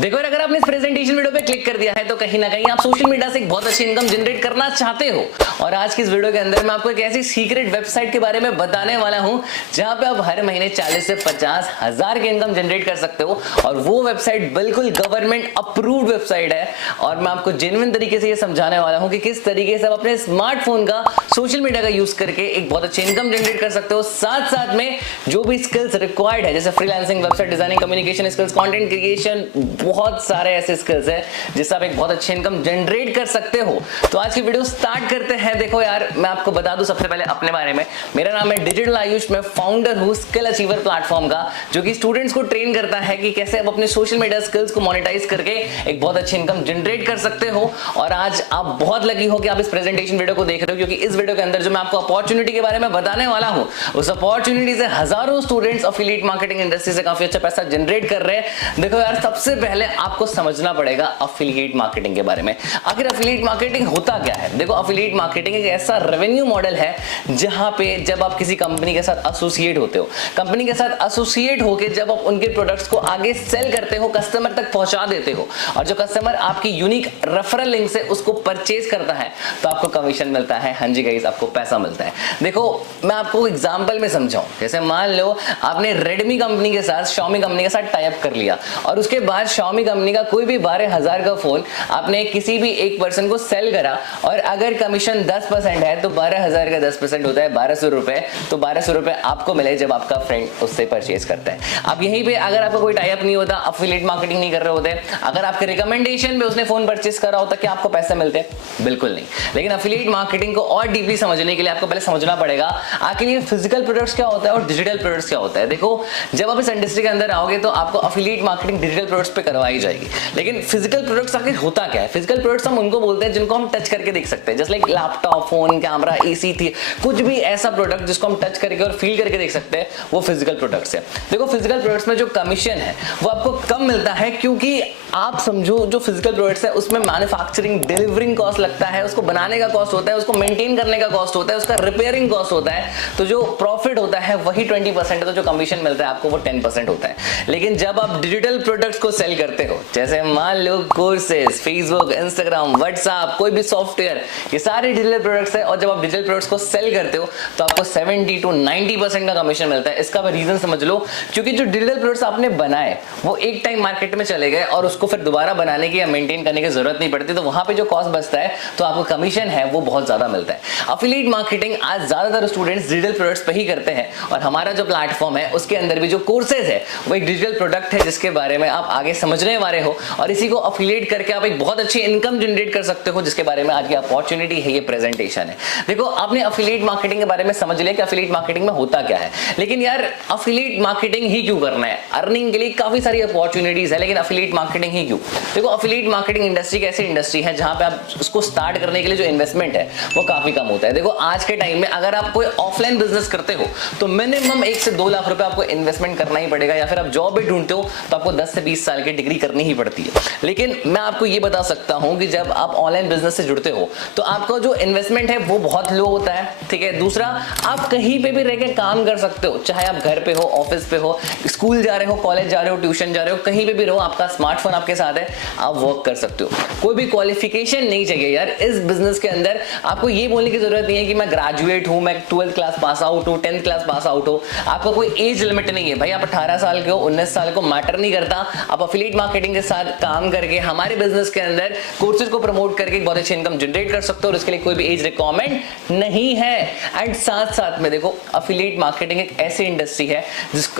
देखो यार, अगर आपने इस प्रेजेंटेशन वीडियो पे क्लिक कर दिया है तो कहीं ना कहीं आप सोशल मीडिया से एक बहुत अच्छी इनकम जनरेट करना चाहते हो। और आज की इस वीडियो के अंदर मैं आपको एक ऐसी सीक्रेट वेबसाइट के बारे में बताने वाला हूं जहां पे आप हर महीने 40 से 50 हजार की इनकम जनरेट कर सकते हो। और वो वेबसाइट बिल्कुल गवर्नमेंट अप्रूव्ड वेबसाइट है। और मैं आपको जेन्युइन तरीके से ये समझाने वाला हूं कि किस तरीके से आप अपने स्मार्टफोन का सोशल मीडिया का यूज करके एक बहुत अच्छी इनकम जनरेट कर सकते हो। साथ साथ में जो भी स्किल्स रिक्वायर्ड है, जैसे freelancing, website designing, communication skills, content creation, बहुत सारे ऐसे स्किल्स हैं जिससे आप एक बहुत अच्छी इनकम जनरेट कर सकते हो। तो आज की वीडियो स्टार्ट करते हैं। देखो यार, मैं आपको बता दूं सबसे पहले अपने बारे में। मेरा नाम है डिजिटल आयुष। मैं फाउंडर हूं स्किल अचीवर प्लेटफॉर्म का, जो कि स्टूडेंट्स को ट्रेन करता है कि कैसे आप अपने सोशल मीडिया स्किल्स को मोनेटाइज करके एक बहुत अच्छी इनकम जनरेट कर सकते हो। और आज आप बहुत लकी हो कि आप इस प्रेजेंटेशन वीडियो को देख रहे हो, क्योंकि इस वीडियो के अंदर जो मैं आपको अपॉर्चुनिटी के बारे में बताने वाला हूं, उस अपॉर्चुनिटी से हजारों स्टूडेंट्स एफिलिएट मार्केटिंग इंडस्ट्री से काफी अच्छा पैसा जनरेट कर रहे हैं। देखो यार, सबसे पहले आपको समझना पड़ेगा एफिलिएट मार्केटिंग के बारे में। आखिर एफिलिएट मार्केटिंग होता क्या है? देखो, एफिलिएट मार्केटिंग एक ऐसा रेवेन्यू मॉडल है जहां पे जब आप किसी कंपनी के साथ एसोसिएट होते हो, कंपनी के साथ एसोसिएट होकर जब आप उनके प्रोडक्ट्स को आगे सेल करते हो, कस्टमर तक पहुंचा देते हो, और जो कस्टमर आपकी यूनिक रेफरल लिंक से उसको परचेज करता है तो आपको कमीशन मिलता है। हाँ जी गाइस, आपको पैसा मिलता है। देखो, मैं आपको एग्जांपल में समझाऊं। जैसे मान लो आपने रेडमी कंपनी के साथ, Xiaomi कंपनी के साथ टाई अप कर लिया, और उसके बाद Xiaomi कंपनी का कोई भी 12,000 का फोन आपने किसी भी एक पर्सन को सेल करा, और अगर कमीशन 10% है तो 12,000 का 10% होता है 1,200 रुपए। तो 1,200 रुपए आपको मिले जब आपका फ्रेंड उससे परचेज करता है। अब यहीं पे अगर आपका कोई टाई अप नहीं होता, एफिलिएट मार्केटिंग नहीं कर रहे होते, अगर आपके रिकमेंडेशन पे उसने फोन परचेज करा होता, क्या आपको पैसे मिलते? बिल्कुल नहीं। लेकिन एफिलिएट मार्केटिंग को और डीपली समझने के लिए आपको पहले समझना पड़ेगा आखिर ये फिजिकल प्रोडक्ट्स क्या होता है और डिजिटल प्रोडक्ट्स क्या होता है। देखो, जब आप इस इंडस्ट्री के अंदर आओगे तो आपको एफिलिएट मार्केटिंग डिजिटल प्रोडक्ट्स पे करवाई जाएगी। लेकिन फिजिकल प्रोडक्ट्स आखिर होता क्या है? फिजिकल प्रोडक्ट्स हम उनको बोलते हैं जिनको हम टच करके देख सकते हैं, जैसे like laptop, phone, camera, AC थी, कुछ भी ऐसा प्रोडक्ट जिसको हम टच करके और फील करके देख सकते हैं, वो फिजिकल प्रोडक्ट्स है। देखो, फिजिकल प्रोडक्ट्स में जो कमीशन है वो आपको कम मिलता है, क्योंकि आप समझो जो फिजिकल प्रोडक्ट्स है उसमें मैन्युफैक्चरिंग, डिलीवरिंग कॉस्ट लगता है, उसको बनाने का कॉस्ट होता है, उसको मेंटेन करने का कॉस्ट होता है, उसका रिपेयरिंग कॉस्ट होता है। तो जो प्रॉफिट होता है वही 20% है, तो जो कमीशन मिलता है आपको वो 10% होता है। लेकिन जब आप डिजिटल प्रोडक्ट्स को सेल करते हो, जैसे मान लो कोर्सेज, फेसबुक, इंस्टाग्राम, व्हाट्सएप, कोई भी सॉफ्टवेयर, ये सारे डिजिटल प्रोडक्ट्स है। और जब आप डिजिटल प्रोडक्ट्स को सेल करते हो तो आपको 70 to 90% का कमीशन मिलता है। इसका रीजन समझ लो, क्योंकि जो डिजिटल प्रोडक्ट्स आपने बनाए वो एक टाइम मार्केट में चले गए और उसको फिर दोबारा बनाने की या मेंटेन करने की जरूरत नहीं पड़ती, तो वहां पे जो कॉस्ट बचता है तो आपको कमीशन है वो बहुत ज्यादा मिलता है। एफिलिएट मार्केटिंग आज ज्यादातर स्टूडेंट्स डिजिटल प्रोडक्ट्स पे ही करते हैं, और हमारा जो प्लेटफॉर्म है उसके अंदर भी जो कोर्सेज है वो एक डिजिटल प्रोडक्ट है जिसके बारे में आप आगे समझने वाले हो, और इसी को एफिलिएट करके आप एक बहुत अच्छी इनकम जनरेट कर सकते हो, जिसके बारे में आज की अपॉर्चुनिटी है, ये प्रेजेंटेशन है। देखो, आपने एफिलिएट मार्केटिंग के बारे में समझ लिया कि एफिलिएट मार्केटिंग में होता क्या है, लेकिन यार एफिलिएट मार्केटिंग ही क्यों करना है? अर्निंग के लिए काफी सारी अपॉर्चुनिटीज है, लेकिन एफिलिएट मार्केटिंग ही क्यों? देखो, एफिलिएट मार्केटिंग इंडस्ट्री एक ऐसी इंडस्ट्री है जहां पे आप उसको स्टार्ट करने के लिए जो इन्वेस्टमेंट है वो काफी कम होता है। देखो, आज के टाइम में अगर आप कोई ऑफलाइन बिजनेस करते हो तो मिनिमम 1 से 2 लाख रुपए आपको इन्वेस्टमेंट करना ही पड़ेगा, या फिर आप जॉब भी ढूंढते हो तो आपको 10 से 20 साल की डिग्री करनी ही पड़ती है। लेकिन मैं आपको ये बता सकता हूं कि जब आप ऑनलाइन बिजनेस से जुड़ते हो तो आपका जो इन्वेस्टमेंट है वो बहुत लो होता है, ठीक है। दूसरा, आप कहीं पे भी रह के काम कर सकते हो, चाहे आप घर पे हो, ऑफिस पे हो, स्कूल जा रहे हो, कॉलेज जा रहे हो, ट्यूशन जा रहे हो, कहीं पे भी रहो, आपका स्मार्टफोन आपके साथ है, आप वर्क कर सकते हो। कोई भी क्वालिफिकेशन नहीं चाहिए यार इस बिजनेस के अंदर। आपको ये बोलने की जरूरत नहीं है कि मैं ग्रेजुएट हूं, मैं 12th क्लास पास आउट हूं, 10th क्लास पास आउट हो। आपका कोई एज लिमिट नहीं है भाई, आप 18 साल के हो, 19 साल को मैटर नहीं करता। आप एफिलिएट मार्केटिंग के साथ काम करके हमारे बिजनेस के अंदर कोर्सेज को प्रमोट करके बहुत अच्छी इनकम जनरेट कर सकते हो, और इसके लिए कोई भी एज रिक्वायरमेंट नहीं है। एंड साथ साथ में देखो, एफिलिएट मार्केटिंग एक ऐसी इंडस्ट्री है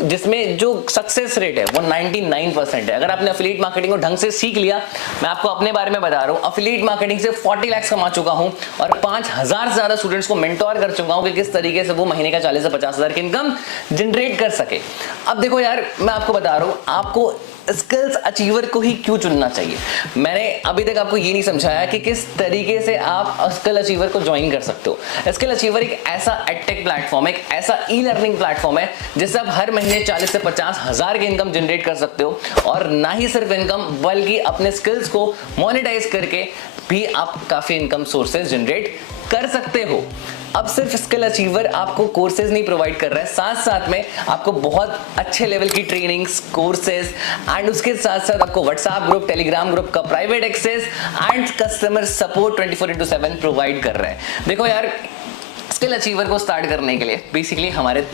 जिसमें जो सक्सेस रेट है वो 99% है। अगर आपने एफिलिएट मार्केटिंग को ढंग से सीख लिया, मैं आपको अपने बारे में बता रहा हूं, एफिलिएट मार्केटिंग से 40 लाख कमा चुका हूं, और 5,000 से ज्यादा स्टूडेंट्स को मेंटोर कर चुका हूं कि किस तरीके से वो महीने का 40 से 50 हजार की इनकम जनरेट कर सके। अब देखो यार, मैं आपको बता रहा हूं, आपको स्किल्स अचीवर को ही क्यों चुनना चाहिए। मैंने अभी तक आपको ये नहीं समझाया कि किस तरीके से आप स्किल अचीवर को ज्वाइन कर सकते हो। स्किल अचीवर एक ऐसा एडटेक प्लेटफॉर्म है, एक ऐसा ई लर्निंग प्लेटफॉर्म है जिससे आप हर महीने 40 से 50 हजार की इनकम जनरेट कर सकते हो, और ना ही सिर्फ इनकम बल्कि अपने स्किल्स को मोनेटाइज करके भी आप काफी इनकम सोर्सेज जनरेट कर सकते हो। अब सिर्फ स्किल अचीवर आपको कोर्सेज नहीं प्रोवाइड कर रहा है, साथ साथ में आपको बहुत अच्छे लेवल की ट्रेनिंग्स, कोर्सेज एंड उसके साथ साथ आपको व्हाट्सएप ग्रुप, टेलीग्राम ग्रुप का private access and customer support 24/7 provide कर रहा है। देखो यार, स्किल अचीवर को स्टार्ट करने के लिए बेसिकली हमारे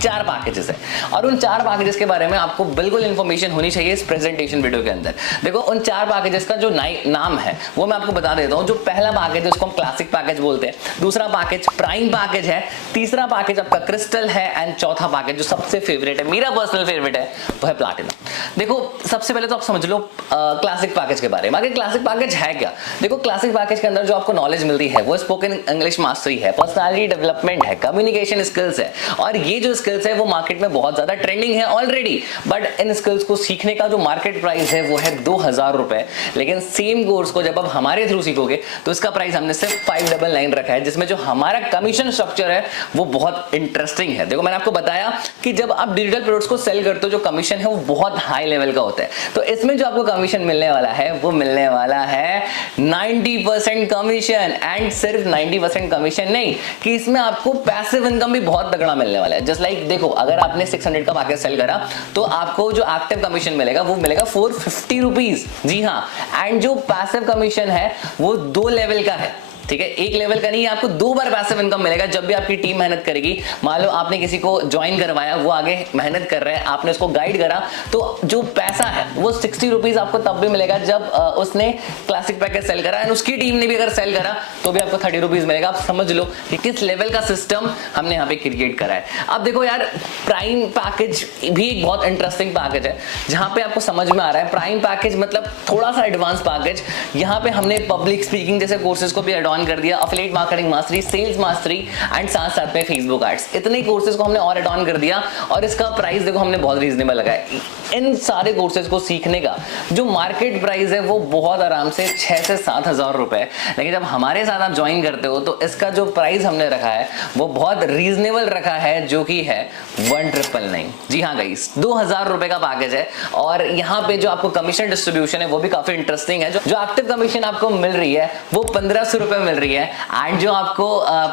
4 पैकेजेस है और उन 4 पैकेजेस के बारे में आपको बिल्कुल इंफॉर्मेशन होनी चाहिए इस प्रेजेंटेशन वीडियो के अंदर। देखो उन 4 पैकेजेस का जो नाम है वो मैं आपको बता देता हूं। जो पहला पैकेज है उसको हम क्लासिक पैकेज बोलते हैं, दूसरा पैकेज प्राइम पैकेज है, तीसरा पैकेज आपका क्रिस्टल है एंड चौथा पैकेज जो सबसे फेवरेट है, मेरा पर्सनल फेवरेट है, वो है प्लैटिनम। देखो सबसे पहले तो आप समझ लो क्लासिक पैकेज के बारे में। आगे क्लासिक पैकेज है क्या? देखो क्लासिक पैकेज के अंदर जो आपको नॉलेज मिलती है वो स्पोकन इंग्लिश मास्टरी है, पर्सनालिटी डेवलपमेंट है, कम्युनिकेशन स्किल्स है और ये जो स्किल्स है वो मार्केट में बहुत ज्यादा ट्रेंडिंग है ऑलरेडी। बट इन स्किल्स को सीखने का जो मार्केट प्राइस है वो है 2000 रुपए, लेकिन सेम कोर्स को जब आप हमारे थ्रू सीखोगे तो इसका प्राइस हमने सिर्फ 599 रखा है, जिसमें जो हमारा कमीशन स्ट्रक्चर है वो बहुत इंटरेस्टिंग है। देखो मैंने आपको बताया कि जब आप डिजिटल प्रोडक्ट्स को सेल करते हो जो कमीशन है वो बहुत हाई लेवल का होता है, तो इसमें जो आपको कमीशन मिलने वाला है वो मिलने वाला है 90% कमीशन। एंड सिर्फ 90% कमीशन नहीं कि इसमें आपको पैसिव इनकम भी बहुत तगड़ा मिलने वाला है। जस्ट लाइक देखो, अगर आपने 600 का पैकेज सेल करा तो आपको जो एक्टिव कमीशन मिलेगा वो मिलेगा 450 रुपीज। जी हाँ, एंड जो पैसिव कमीशन है वो 2 लेवल का है, ठीक है, एक लेवल का नहीं है। आपको 2 बार पैसिव इनकम मिलेगा जब भी आपकी टीम मेहनत करेगी। मान लो आपने किसी को ज्वाइन करवाया, वो आगे मेहनत कर रहे हैं, आपने उसको गाइड करा, तो जो पैसा है वो 60 रुपीज आपको तब भी मिलेगा जब उसने क्लासिक पैकेज सेल करा, एंड उसकी टीम ने भी अगर सेल करा तो भी आपको 30 रुपीज मिलेगा। आप समझ लो कि किस लेवल का सिस्टम हमने यहाँ पे क्रिएट करा है। अब देखो यार, प्राइम पैकेज भी एक बहुत इंटरेस्टिंग पैकेज है जहां पे आपको समझ में आ रहा है प्राइम पैकेज मतलब थोड़ा सा एडवांस पैकेज। यहाँ पे हमने पब्लिक स्पीकिंग जैसे कोर्सेज को भी एड ऑन कर दिया, affiliate marketing mastery, sales mastery and साथ साथ में फेसबुक एड्स, इतने कोर्सेज को हमने और एड ऑन कर दिया और इसका प्राइस देखो हमने बहुत रीजनेबल लगाया। इन सारे कोर्सेज को सीखने का जो मार्केट प्राइस है वो बहुत आराम से 6 से 7 हजार रुपए है, लेकिन जब हमारे साथ आप ज्वाइन करते हो तो इसका जो प्राइस हमने रखा है वो बहुत रीजनेबल रखा है, जो कि है 1999। जी हाँ गाइस, 2000 रुपए का पैकेज है और यहाँ पे जो आपको कमीशन डिस्ट्रीब्यूशन है वो भी काफी इंटरेस्टिंग है। जो एक्टिव कमीशन आपको मिल रही है वो 1500 रुपए मिल रही है एंड जो आपको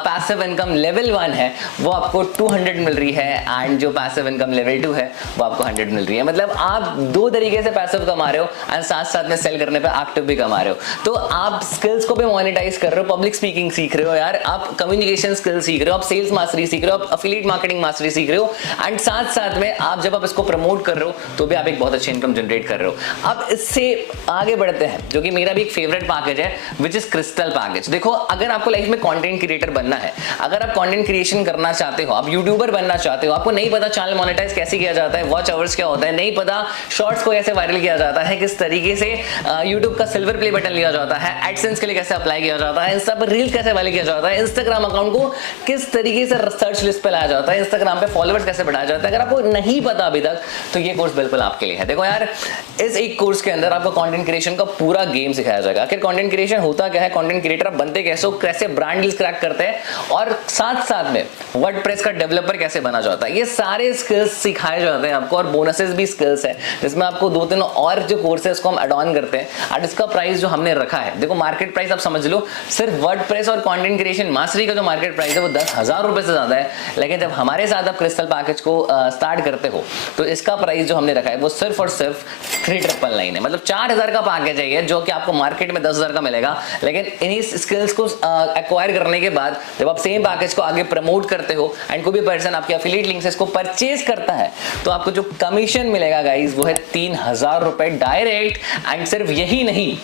पैसिव इनकम लेवल 1 है वो आपको 200 मिल रही है एंड जो पैसिव इनकम लेवल 2 है वो आपको 100 मिल रही है। मतलब आप 2 तरीके से पैसिव कमा रहे हो एंड साथ साथ में सेल करने पे एक्टिव भी कमा रहे हो। तो आप स्किल्स को भी मोनेटाइज कर रहे हो, पब्लिक स्पीकिंग सीख रहे हो यार, आप कम्युनिकेशन स्किल्स सीख रहे हो, आप सेल्स मास्टरी सीख रहे हो, आप अफिलिएट मार्केटिंग मास्टरी सीख रहे हो एंड साथ साथ में आप जब आप इसको प्रमोट कर रहे हो तो भी आप एक बहुत अच्छी इनकम जनरेट कर रहे हो। अब इससे आगे बढ़ते हैं जो कि मेरा भी एक फेवरेट पैकेज है, विच इज क्रिस्टल पैकेज। देखो अगर आपको लाइफ में कंटेंट क्रिएटर बनना है, अगर आप कंटेंट क्रिएशन करना चाहते हो, आप यूट्यूबर बनना चाहते हो, आपको नहीं पता चैनल मोनेटाइज कैसे किया जाता है, वॉच आवर्स क्या होता है, नहीं पता शॉर्ट्स को कैसे वायरल किया जाता है, किस तरीके से यूट्यूब का सिल्वर प्ले बटन लिया जाता है, एडसेंस के लिए कैसे अप्लाई किया जाता है, इंस्टा पर रील कैसे वायरल किया जाता है, इंस्टाग्राम अकाउंट को किस तरीके से सर्च लिस्ट पे लाया जाता है, इंस्टाग्राम पे फॉलोअर्स कैसे बढ़ाया जाता है, अगर आपको नहीं पता अभी तक तो ये कोर्स बिल्कुल आपके लिए है। देखो यार, इस एक कोर्स के अंदर आपको कंटेंट क्रिएशन का पूरा गेम सिखाया जाएगा। आखिर कंटेंट क्रिएशन होता क्या है, कंटेंट क्रिएटर आप बनते कैसे हो, कैसे ब्रांड डील्स क्रैक करते हैं और साथ साथ में वर्डप्रेस का डेवलपर कैसे बना जाता है, ये सारे स्किल्स सिखाए जाते हैं आपको और बोनसेस भी स्किल्स है जिसमें आपको 2-3 और जो कोर्सेज को हम एड ऑन करते हैं। और इसका प्राइस जो हमने रखा है, देखो मार्केट प्राइस आप समझ लो, सिर्फ वर्डप्रेस और कंटेंट क्रिएशन मास्टरी का जो मार्केट प्राइस है वो 10,000 रुपए से ज्यादा है, लेकिन जब हमारे साथ आप क्रिस्टल पैकेज को स्टार्ट करते हो तो इसका प्राइस जो हमने रखा है वो सिर्फ और सिर्फ 399 है। मतलब 4000 का पैकेज है ये, जो कि आपको मार्केट में 10,000 का मिलेगा, लेकिन इन्हीं स्किल्स को एक्वायर करने के बाद जब आप सेम पैकेज को आगे प्रमोट करते हो एंड कोई भी पर्सन आपके एफिलिएट लिंक से इसको परचेज करता है तो आपको जो कमीशन मिलेगा गाइस वो है 3000 रुपए डायरेक्ट। एंड सिर्फ यही नहीं,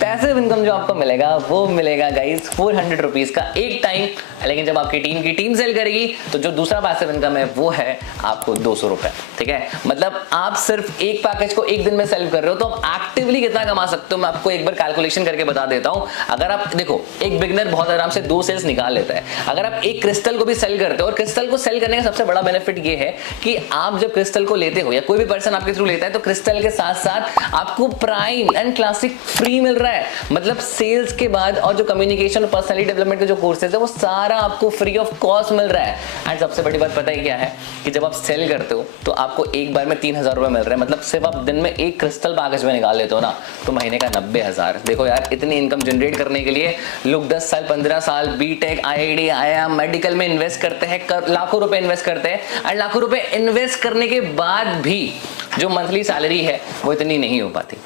पैसिव इनकम जो आपको मिलेगा वो मिलेगा गाइस 400 रुपीज का एक टाइम, लेकिन जब आपकी टीम सेल करेगी तो जो दूसरा पैसिव इनकम है वो है आपको 200 रुपए। ठीक है, मतलब आप सिर्फ एक पैकेज को एक दिन में सेल कर रहे हो तो आप एक्टिवली कितना कमा सकते हो मैं आपको एक बार कैलकुलेशन करके बता देता हूं। अगर आप देखो, एक बिगिनर बहुत आराम से 2 सेल्स निकाल लेता है। अगर आप एक क्रिस्टल को भी सेल करते हो, और क्रिस्टल को सेल करने का सबसे बड़ा बेनिफिट ये है कि आप जब क्रिस्टल को लेते हो या कोई भी पर्सन आपके थ्रू लेता है तो क्रिस्टल के साथ साथ आपको प्राइम एंड क्लासिक फ्री मिल रहा है। मतलब सेल्स के बाद और जो कम्युनिकेशन और पर्सनैलिटी डेवलपमेंट के जो कोर्सेज है वो सारा आपको फ्री ऑफ कॉस्ट मिल रहा है। एंड सबसे बड़ी बात पता है क्या है कि जब आप सेल करते हो तो आपको एक बार में 3000 रुपए मिल रहे हैं। मतलब सिर्फ आप दिन में एक क्रिस्टल पैकेज में निकाल लेते हो ना तो महीने का 90,000। देखो यार, इतनी इनकम जनरेट करने के लिए लोग 10 साल 15 साल बीटेक IIT IIM मेडिकल में इन्वेस्ट करते हैं, लाखों रुपए इन्वेस्ट करते हैं, और लाखों रुपए इन्वेस्ट करने के बाद भी जो मंथली सैलरी है वो इतनी नहीं हो पाती,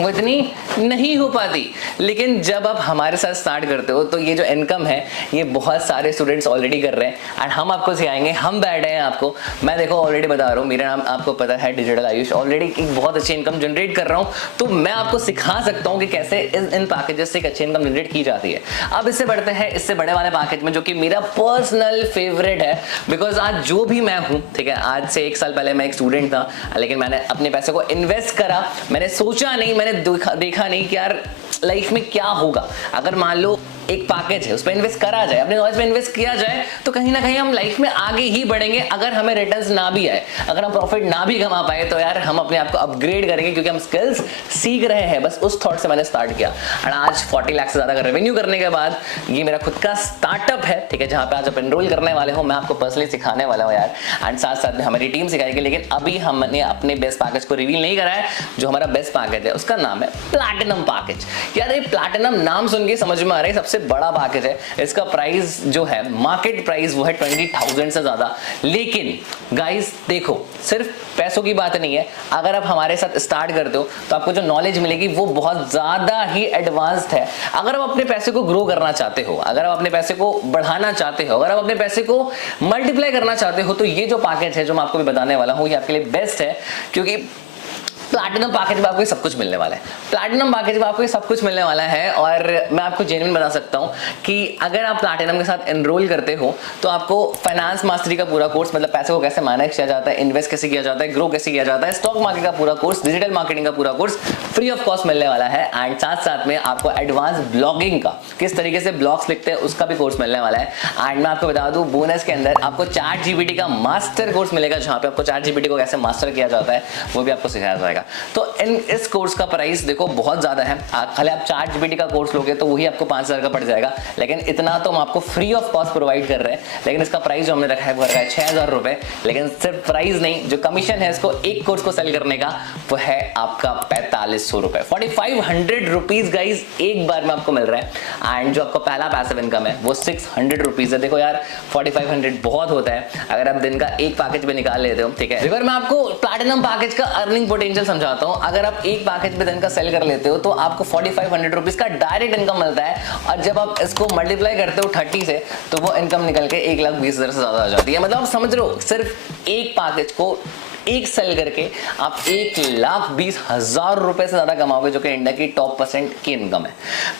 वो इतनी नहीं हो पाती। लेकिन जब आप हमारे साथ स्टार्ट करते हो तो ये जो इनकम है ये बहुत सारे स्टूडेंट्स ऑलरेडी कर रहे हैं एंड हम आपको सिखाएंगे, हम बैठे हैं आपको। मैं देखो ऑलरेडी बता रहा हूँ, मेरा नाम आपको पता है डिजिटल आयुष, ऑलरेडी एक बहुत अच्छी इनकम जनरेट कर रहा हूँ, तो मैं आपको सिखा सकता हूँ कि कैसे इन पैकेजेस से एक अच्छी इनकम जनरेट की जाती है। अब इससे बढ़ते हैं इससे बड़े वाले पैकेज में, जो कि मेरा पर्सनल फेवरेट है, बिकॉज आज जो भी मैं हूँ, ठीक है, आज से 1 साल पहले मैं एक स्टूडेंट था, लेकिन मैंने अपने पैसे को इन्वेस्ट करा, मैंने सोचा नहीं, मैंने देखा नहीं कि यार लाइफ में क्या होगा अगर मान लो एक पैकेज है उस पर इन्वेस्ट करा जाए, अपने नॉलेज में इन्वेस्ट किया जाए, तो कहीं ना कहीं हम लाइफ में आगे ही बढ़ेंगे। अगर हमें रिटर्न्स ना भी आए, अगर हम प्रॉफिट ना भी कमा पाए, तो यार हम अपने आप को अपग्रेड करेंगे, क्योंकि हम स्किल्स सीख रहे हैं। बस उस थॉट से मैंने स्टार्ट किया और आज 40 लाख से ज्यादा का रेवेन्यू करने के बाद ये मेरा खुद का स्टार्टअप है, ठीक है, जहां पे आज आप एनरोल करने वाले हो, मैं आपको पर्सनली सिखाने वाला हूँ यार, एंड साथ साथ में हमारी टीम सिखाएगी। लेकिन अभी हमने अपने बेस्ट पैकेज को रिवील नहीं करा है। जो हमारा बेस्ट पैकेज है उसका नाम है प्लैटिनम पैकेज। यार ये प्लैटिनम नाम सुन के समझ में आ रहा है सबसे बड़ा पैकेज है, इसका प्राइस जो है मार्केट प्राइस वो है 20,000 से ज्यादा। लेकिन गाइस देखो, सिर्फ पैसों की बात नहीं है, अगर आप हमारे साथ स्टार्ट करते हो तो आपको जो नॉलेज मिलेगी वो बहुत ज्यादा ही एडवांस्ड है। अगर आप अपने पैसे को ग्रो करना चाहते हो, अगर आप अपने पैसे को बढ़ाना चाहते हो, अगर आप अपने पैसे को मल्टीप्लाई करना चाहते हो, तो ये जो पैकेज है जो मैं आपको भी बताने वाला हूं, ये आपके लिए बेस्ट है, क्योंकि प्लैटिनम पैकेज में आपको सब कुछ मिलने वाला है। प्लैटिनम पैकेज में आपको सब कुछ मिलने वाला है, और मैं आपको जेन्युइन बता सकता हूं कि अगर आप प्लैटिनम के साथ एनरोल करते हो तो आपको फाइनेंस मास्टरी का पूरा कोर्स, मतलब पैसे को कैसे मैनेज किया जाता है, इन्वेस्ट कैसे किया जाता है, ग्रो कैसे किया जाता है, स्टॉक मार्केट का पूरा कोर्स, डिजिटल मार्केटिंग का पूरा कोर्स फ्री ऑफ कॉस्ट मिलने वाला है। एंड साथ साथ में आपको एडवांस ब्लॉगिंग का, किस तरीके से ब्लॉग्स लिखते हैं, उसका भी कोर्स मिलने वाला है। एंड मैं आपको बता दूं, बोनस के अंदर आपको ChatGPT का मास्टर कोर्स मिलेगा, जहां पे आपको ChatGPT को कैसे मास्टर किया जाता है वो भी आपको सिखाया जाएगा। तो इस कोर्स का प्राइस देखो बहुत ज्यादा है, खाली आप ChatGPT का कोर्स लोगे तो वही आपको 5,000 का पड़ जाएगा, लेकिन इतना तो हम आपको फ्री ऑफ कॉस्ट प्रोवाइड कर रहे हैं। लेकिन इसका प्राइस जो हमने रखा है वो रखा है 6,000 रुपए। लेकिन सिर्फ प्राइस नहीं, जो कमीशन है इसको एक कोर्स को सेल करने का वो है आपका 4,500 रुपए, 4,500 रुपीज गाइज एक बार में आपको मिल रहा है। एंड जो आपका पहला पैसिव इनकम है वो 600 रुपीज है। देखो यार 4,500 बहुत होता है अगर आप दिन का एक पैकेज पे निकाल लेते हो, ठीक है। एक बार मैं आपको प्लैटिनम पैकेज का अर्निंग पोटेंशियल समझाता हूं। अगर आप एक पैकेज पे दिन का सेल कर लेते हो तो आपको 4,500 रुपीज का डायरेक्ट इनकम मिलता है, और जब आप इसको मल्टीप्लाई करते हो 30 से तो वो इनकम निकल के 1,20,000 से ज्यादा आ जाती है। मतलब आप समझ रहे हो, सिर्फ एक पैकेज को एक सेल करके आप 1,20,000 रुपए से ज्यादा कमाओगे, जो कि इंडिया की टॉप % की इनकम है।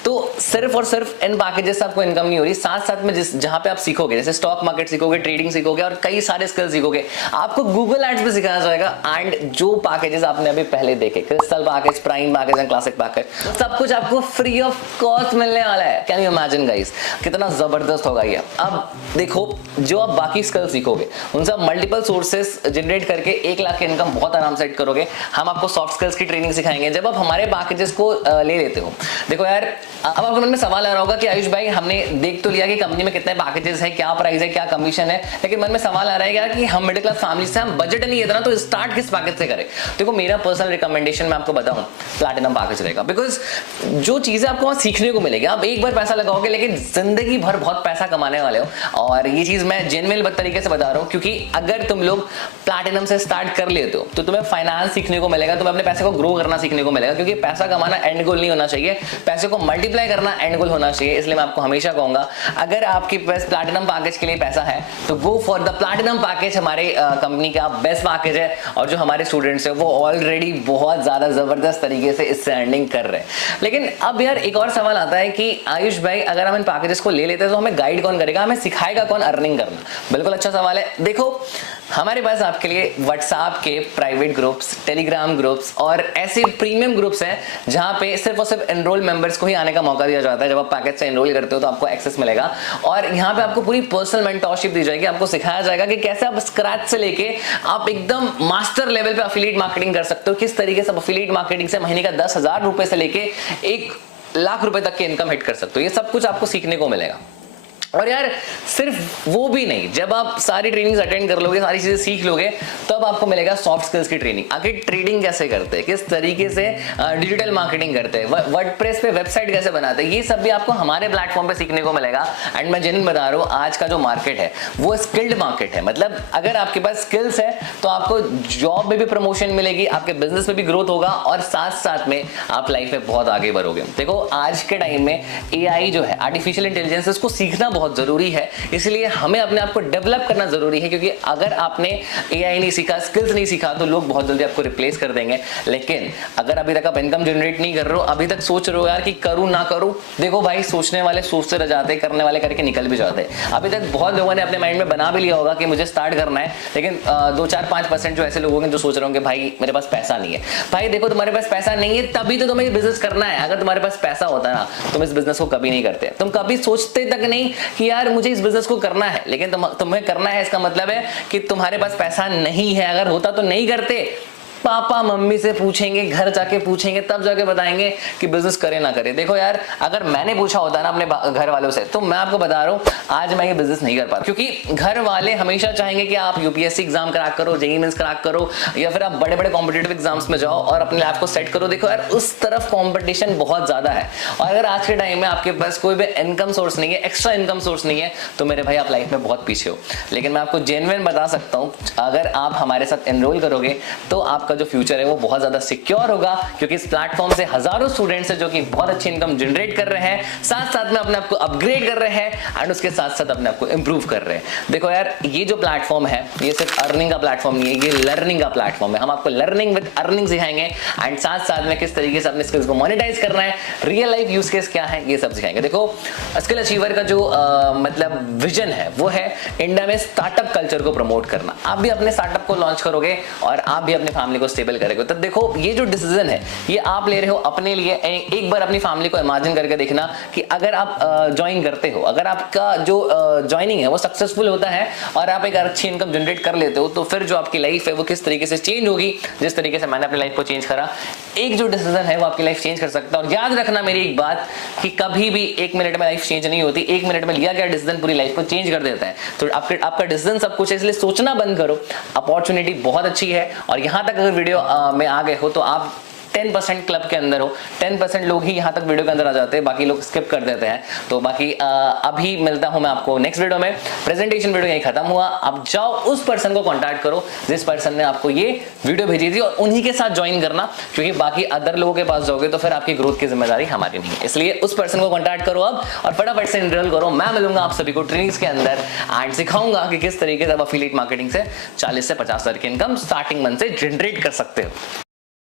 तो सिर्फ और सिर्फ इन पैकेजेस से आपको इनकम नहीं हो रही, साथ साथ में जहां पे आप सीखोगे, जैसे स्टॉक मार्केट सीखोगे, ट्रेडिंग सीखोगे और कई सारे स्किल्स सीखोगे, आपको गूगल एड्स पे सिखाया जाएगा। एंड जो पैकेजेस आपने अभी पहले देखे, crystal package, prime package and classic package, सब कुछ आपको फ्री ऑफ कॉस्ट मिलने वाला है। कैन यू इमेजिन गाइस, कितना जबरदस्त होगा ये। अब देखो, जो आप बाकी स्किल्स सीखोगे उनसे आप मल्टीपल सोर्सेस जनरेट करके 1 लाख की इनकम बहुत आराम से करोगे। हम आपको सॉफ्ट स्किल्स की ट्रेनिंग सिखाएंगे जब आप हमारे पैकेजेस को ले लेते हो। देखो यार, अब आपके मन में सवाल आ रहा होगा कि आयुष भाई, हमने देख तो लिया कि कंपनी में कितने पैकेजेस है, क्या प्राइस है, क्या कमीशन है, लेकिन मन में सवाल आ रहा है यार कि हम मिडिल क्लास फैमिली से, हम बजट नहीं इतना, तो स्टार्ट किस पैकेज से करें। देखो मेरा पर्सनल रिकमेंडेशन मैं आपको बताऊं, प्लैटिनम पैकेज रहेगा, बिकॉज जो चीजें आपको वहां सीखने को मिलेगी, आप एक बार पैसा लगाओगे लेकिन जिंदगी भर बहुत पैसा कमाने वाले हो। और ये चीज मैं जेन्युइन तरीके से बता रहा हूं, क्योंकि अगर तुम लोग प्लैटिनम से स्टार्ट कर लेते हो तो तुम्हें फाइनेंस सीखने को मिलेगा, तुम्हें अपने पैसे को ग्रो करना सीखने को मिलेगा, क्योंकि पैसा कमाना एंड गोल नहीं होना चाहिए, पैसे को मल्टीप्लाई करना एंड गोल होना चाहिए। इसलिए मैं आपको हमेशा कहूंगा, अगर आपके पास प्लैटिनम पैकेज के लिए पैसा है तो go for the platinum package. हमारे कंपनी का बेस्ट पैकेज है, और जो हमारे स्टूडेंट्स है वो ऑलरेडी बहुत ज्यादा जबरदस्त तरीके से इससे अर्निंग कर रहे हैं। लेकिन अब यार एक और सवाल आता है कि आयुष भाई, अगर हम इन पैकेजेस को ले लेते हैं तो हमें गाइड कौन करेगा, हमें सिखाएगा कौन अर्निंग करना। बिल्कुल अच्छा सवाल है। देखो हमारे पास आपके लिए व्हाट्सएप के प्राइवेट ग्रुप्स, टेलीग्राम ग्रुप्स और ऐसे प्रीमियम ग्रुप्स हैं जहां पे सिर्फ और सिर्फ एनरोल मेंबर्स को ही आने का मौका दिया जाता है। जब आप पैकेज से एनरोल करते हो तो आपको एक्सेस मिलेगा, और यहाँ पे आपको पूरी पर्सनल मेंटरशिप दी जाएगी। आपको सिखाया जाएगा कि कैसे आप स्क्रैच से लेके आप एकदम मास्टर लेवल पे एफिलिएट मार्केटिंग कर सकते हो, किस तरीके से आप एफिलिएट मार्केटिंग से महीने का 10,000 रुपए से लेके 1 लाख रुपए तक की इनकम हिट कर सकते हो। ये सब कुछ आपको सीखने को मिलेगा। और यार सिर्फ वो भी नहीं, जब आप सारी ट्रेनिंग्स अटेंड कर लोगे, सारी चीजें सीख लोगे, तब आपको मिलेगा सॉफ्ट स्किल्स की ट्रेनिंग। आखिर ट्रेडिंग कैसे करते हैं, किस तरीके से डिजिटल मार्केटिंग करते हैं, वर्डप्रेस पे वेबसाइट कैसे बनाते हैं, ये सब भी आपको हमारे प्लेटफॉर्म पे सीखने को मिलेगा। एंड मैं जेन्युइन बता रहा हूँ, आज का जो मार्केट है वो स्किल्ड मार्केट है। मतलब अगर आपके पास स्किल्स है तो आपको जॉब में भी प्रमोशन मिलेगी, आपके बिजनेस में भी ग्रोथ होगा, और साथ साथ में आप लाइफ में बहुत आगे बढ़ोगे। देखो आज के टाइम में एआई जो है, आर्टिफिशियल इंटेलिजेंस, उसको सीखना बहुत जरूरी है। इसलिए हमें अपने आप को डेवलप करना जरूरी है, क्योंकि अगर आपने एआई नहीं सीखा, स्किल्स नहीं सीखा, तो लोग बहुत जल्दी आपको रिप्लेस कर देंगे। लेकिन अगर अभी तक आप इनकम जनरेट नहीं कर रहे हो, अभी तक सोच रहे हो यार कि करूं ना करूं, देखो भाई, सोचने वाले सोचते रह जाते, करने वाले करके निकल भी जाते। अभी तक बहुत लोगों ने अपने माइंड में बना भी लिया होगा कि मुझे स्टार्ट करना है, लेकिन 2-4-5% जो ऐसे लोग होंगे जो सोच रहे होंगे भाई मेरे पास पैसा नहीं है। भाई देखो, तुम्हारे पास पैसा नहीं है तभी तो तुम्हें बिजनेस करना है। अगर तुम्हारे पास पैसा होता ना, तुम इस बिजनेस को कभी नहीं करते। तुम कभी सोचते तक नहीं कि यार मुझे इस बिजनेस को करना है, लेकिन तुम्हें करना है, इसका मतलब है कि तुम्हारे पास पैसा नहीं है। अगर होता तो नहीं करते। पापा मम्मी से पूछेंगे, घर जाके पूछेंगे, तब जाके बताएंगे कि बिजनेस करे ना करे। देखो यार, अगर मैंने पूछा होता ना अपने घर वालों से, तो मैं आपको बता रहा हूँ आज मैं ये बिजनेस नहीं कर पाता। क्योंकि घर वाले हमेशा चाहेंगे कि आप यूपीएससी एग्जाम क्रैक करो, जेईई मेंस क्रैक करो, या फिर आप बड़े बड़े कॉम्पिटेटिव एग्जाम्स में जाओ और अपने आप को सेट करो। देखो यार, उस तरफ कॉम्पिटिशन बहुत ज्यादा है, और अगर आज के टाइम में आपके पास कोई भी इनकम सोर्स नहीं है, एक्स्ट्रा इनकम सोर्स नहीं है, तो मेरे भाई आप लाइफ में बहुत पीछे हो। लेकिन मैं आपको जेन्युइन बता सकता हूँ, अगर आप हमारे साथ एनरोल करोगे तो आपका जो फ्यूचर है वो बहुत ज्यादा सिक्योर होगा, क्योंकि इस प्लेटफॉर्म से हजारों स्टूडेंट्स हैं जो कि बहुत अच्छी इनकम जनरेट कर रहे हैं, साथ साथ में अपने आप को अपग्रेड कर रहे हैं, एंड उसके साथ साथ अपने आप को इंप्रूव कर रहे हैं। देखो यार, ये जो प्लेटफॉर्म है ये सिर्फ अर्निंग का प्लेटफॉर्म नहीं है, ये लर्निंग का प्लेटफॉर्म है। हम आपको लर्निंग विद अर्निंग सिखाएंगे, एंड साथ साथ में किस तरीके से अपने स्किल्स को मोनेटाइज करना है, रियल लाइफ यूज केस क्या है, ये सब सिखाएंगे। देखो, स्किल अचीवर का जो मतलब विजन है वो है इंडिया में स्टार्टअप कल्चर को प्रमोट करना। आप भी अपने स्टार्टअप को लॉन्च करोगे और आप भी अपनी फैमिली को स्टेबल करोगे। तो देखो, ये जो डिसीजन है ये आप ले रहे हो अपने लिए। एक बार अपनी फैमिली को इमेजिन करके देखना कि अगर आप ज्वाइन करते हो, अगर आपका जो ज्वाइनिंग है वो सक्सेसफुल होता है और आप एक अच्छी इनकम जनरेट कर लेते हो, तो फिर जो आपकी लाइफ है वो किस तरीके से चेंज होगी। जिस तरीके से मैंने अपनी लाइफ को चेंज करा, एक जो डिसीजन है वो आपकी लाइफ चेंज कर सकता है। और याद रखना मेरी एक बात कि कभी भी 1 मिनट में लाइफ चेंज नहीं होती। 1 मिनट में लिया गया डिसीजन पूरी लाइफ को चेंज कर देता है। तो आपका डिसीजन सब कुछ है, इसलिए सोचना बंद करो। अपॉर्चुनिटी बहुत अच्छी है, और यहां तक अगर वीडियो में आ गए हो तो आप 10% क्लब के अंदर हो। 10% लोग ही यहाँ तक वीडियो के अंदर आ जाते हैं, बाकी लोग स्किप कर देते हैं। तो बाकी अभी मिलता हूं मैं आपको नेक्स्ट वीडियो में। प्रेजेंटेशन वीडियो यही खत्म हुआ। अब जाओ उस पर्सन को कांटेक्ट करो जिस पर्सन ने आपको ये वीडियो भेजी थी, और उन्हीं के साथ ज्वाइन करना, क्योंकि बाकी अदर लोगों के पास जाओगे तो फिर आपकी ग्रोथ की जिम्मेदारी हमारी नहीं है। इसलिए उस पर्सन को कांटेक्ट करो अब, और फटाफट से एनरोल करो। मैं मिलूंगा आप सभी को ट्रेनिंग्स के अंदर, एंड सिखाऊंगा कि किस तरीके से आप एफिलिएट मार्केटिंग से 40 से 50 हज़ार की इनकम स्टार्टिंग मंथ से जनरेट कर सकते हो।